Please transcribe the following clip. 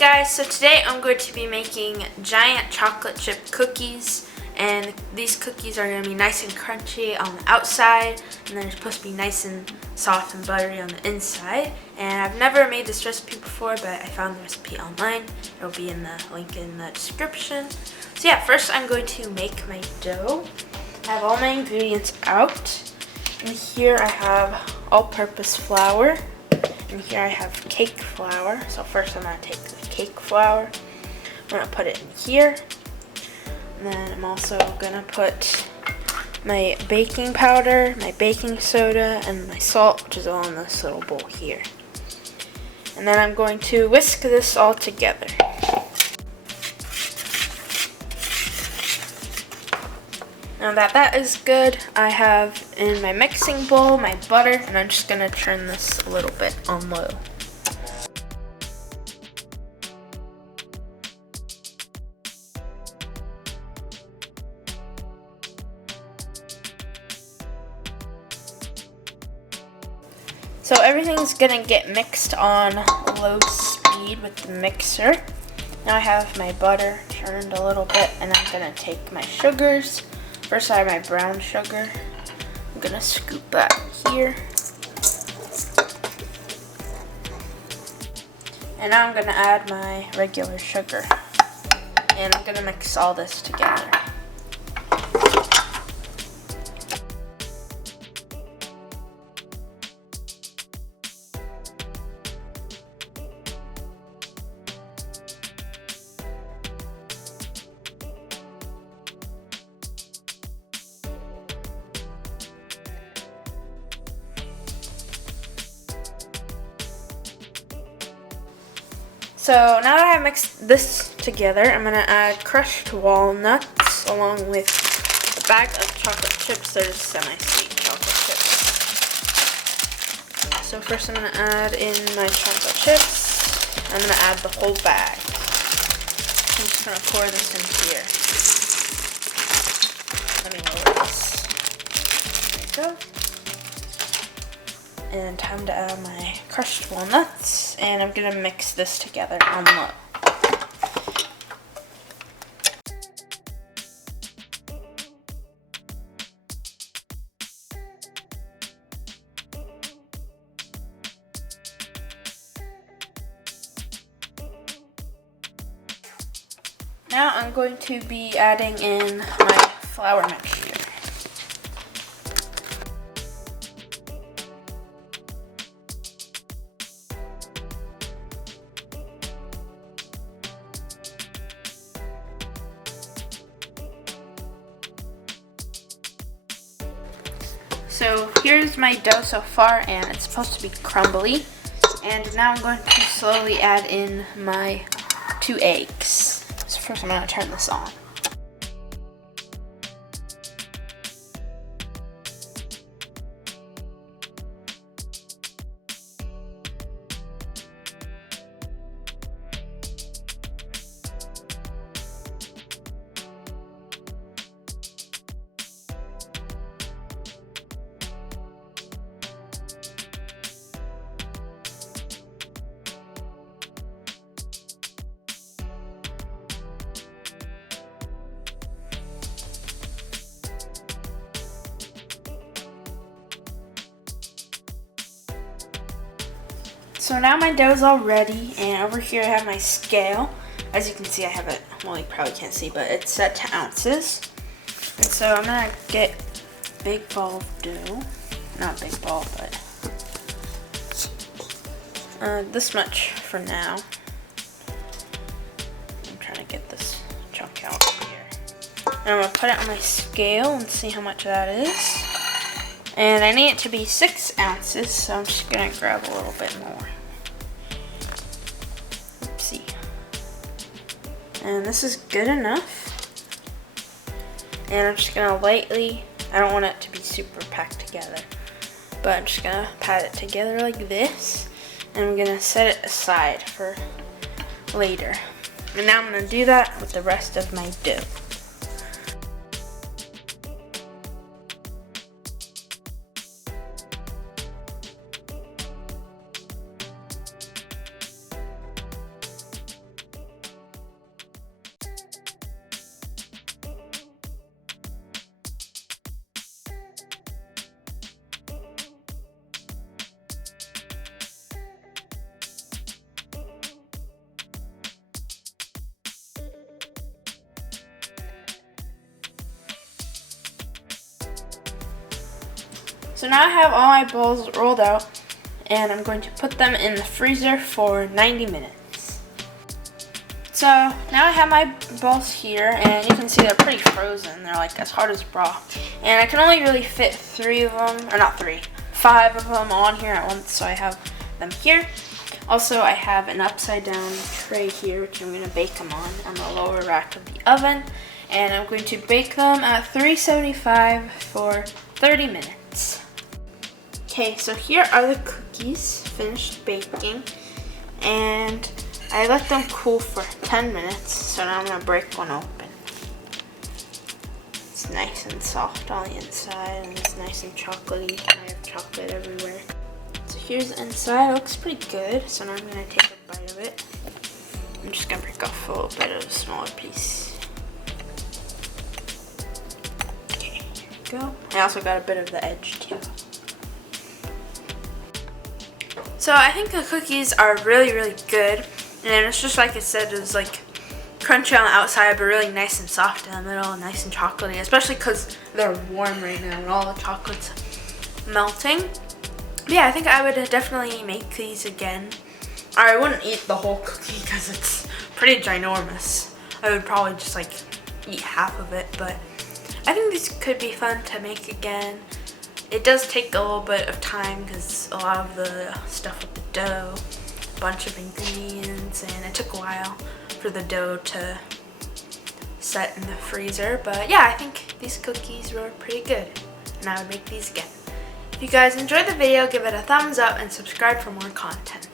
guys, so today I'm going to be making giant chocolate chip cookies, and these cookies are going to be nice and crunchy on the outside, and they're supposed to be nice and soft and buttery on the inside. And I've never made this recipe before, but I found the recipe online. It'll be in the link in the description. So yeah, first I'm going to make my dough. I have all my ingredients out, and here I have all-purpose flour. And here I have cake flour. So first I'm going to take the cake flour. I'm going to put it in here. And then I'm also going to put my baking powder, my baking soda, and my salt, which is all in this little bowl here. And then I'm going to whisk this all together. Now that is good, I have in my mixing bowl my butter, and I'm just going to turn this a little bit on low. So everything's going to get mixed on low speed with the mixer. Now I have my butter turned a little bit, and I'm going to take my sugars. First I have my brown sugar. I'm gonna scoop that here. And now I'm gonna add my regular sugar. And I'm gonna mix all this together. So now that I have mixed this together, I'm going to add crushed walnuts along with a bag of chocolate chips. They're just semi-sweet chocolate chips. So first I'm going to add in my chocolate chips. I'm going to add the whole bag. I'm just going to pour this in here. Let me lower this. There we go. And time to add my crushed walnuts, and I'm gonna mix this together on low. Now I'm going to be adding in my flour mixture. So here's my dough so far, and it's supposed to be crumbly. And now I'm going to slowly add in my 2 eggs. So first I'm going to turn this on. So now my dough's all ready, and over here I have my scale. As you can see, I have it, well, you probably can't see, but it's set to ounces. And so I'm gonna get a big ball of dough. Not a big ball, but this much for now. I'm trying to get this chunk out here. And I'm gonna put it on my scale and see how much that is. And I need it to be 6 ounces, so I'm just gonna grab a little bit more. Oopsie. And this is good enough. And I'm just gonna lightly, I don't want it to be super packed together, but I'm just gonna pat it together like this. And I'm gonna set it aside for later. And now I'm gonna do that with the rest of my dough. So now I have all my balls rolled out, and I'm going to put them in the freezer for 90 minutes. So now I have my balls here, and you can see they're pretty frozen. They're like as hard as rock. And I can only really fit 3 of them, or not 3, 5 of them on here at once, so I have them here. Also, I have an upside down tray here, which I'm going to bake them on the lower rack of the oven. And I'm going to bake them at 375 for 30 minutes. Okay, so here are the cookies finished baking. And I let them cool for 10 minutes, so now I'm going to break one open. It's nice and soft on the inside, and it's nice and chocolatey. I have chocolate everywhere. So here's the inside. It looks pretty good, so now I'm going to take a bite of it. I'm just going to break off a little bit of a smaller piece. Okay, here we go. I also got a bit of the edge too. So I think the cookies are really, really good. And it's just like I said, it's like crunchy on the outside, but really nice and soft in the middle, and nice and chocolatey, especially because they're warm right now and all the chocolate's melting. But yeah, I think I would definitely make these again. Or I wouldn't eat the whole cookie because it's pretty ginormous. I would probably just like eat half of it, but I think these could be fun to make again. It does take a little bit of time because a lot of the stuff with the dough, a bunch of ingredients, and it took a while for the dough to set in the freezer. But yeah, I think these cookies were pretty good, and I would make these again. If you guys enjoyed the video, give it a thumbs up and subscribe for more content.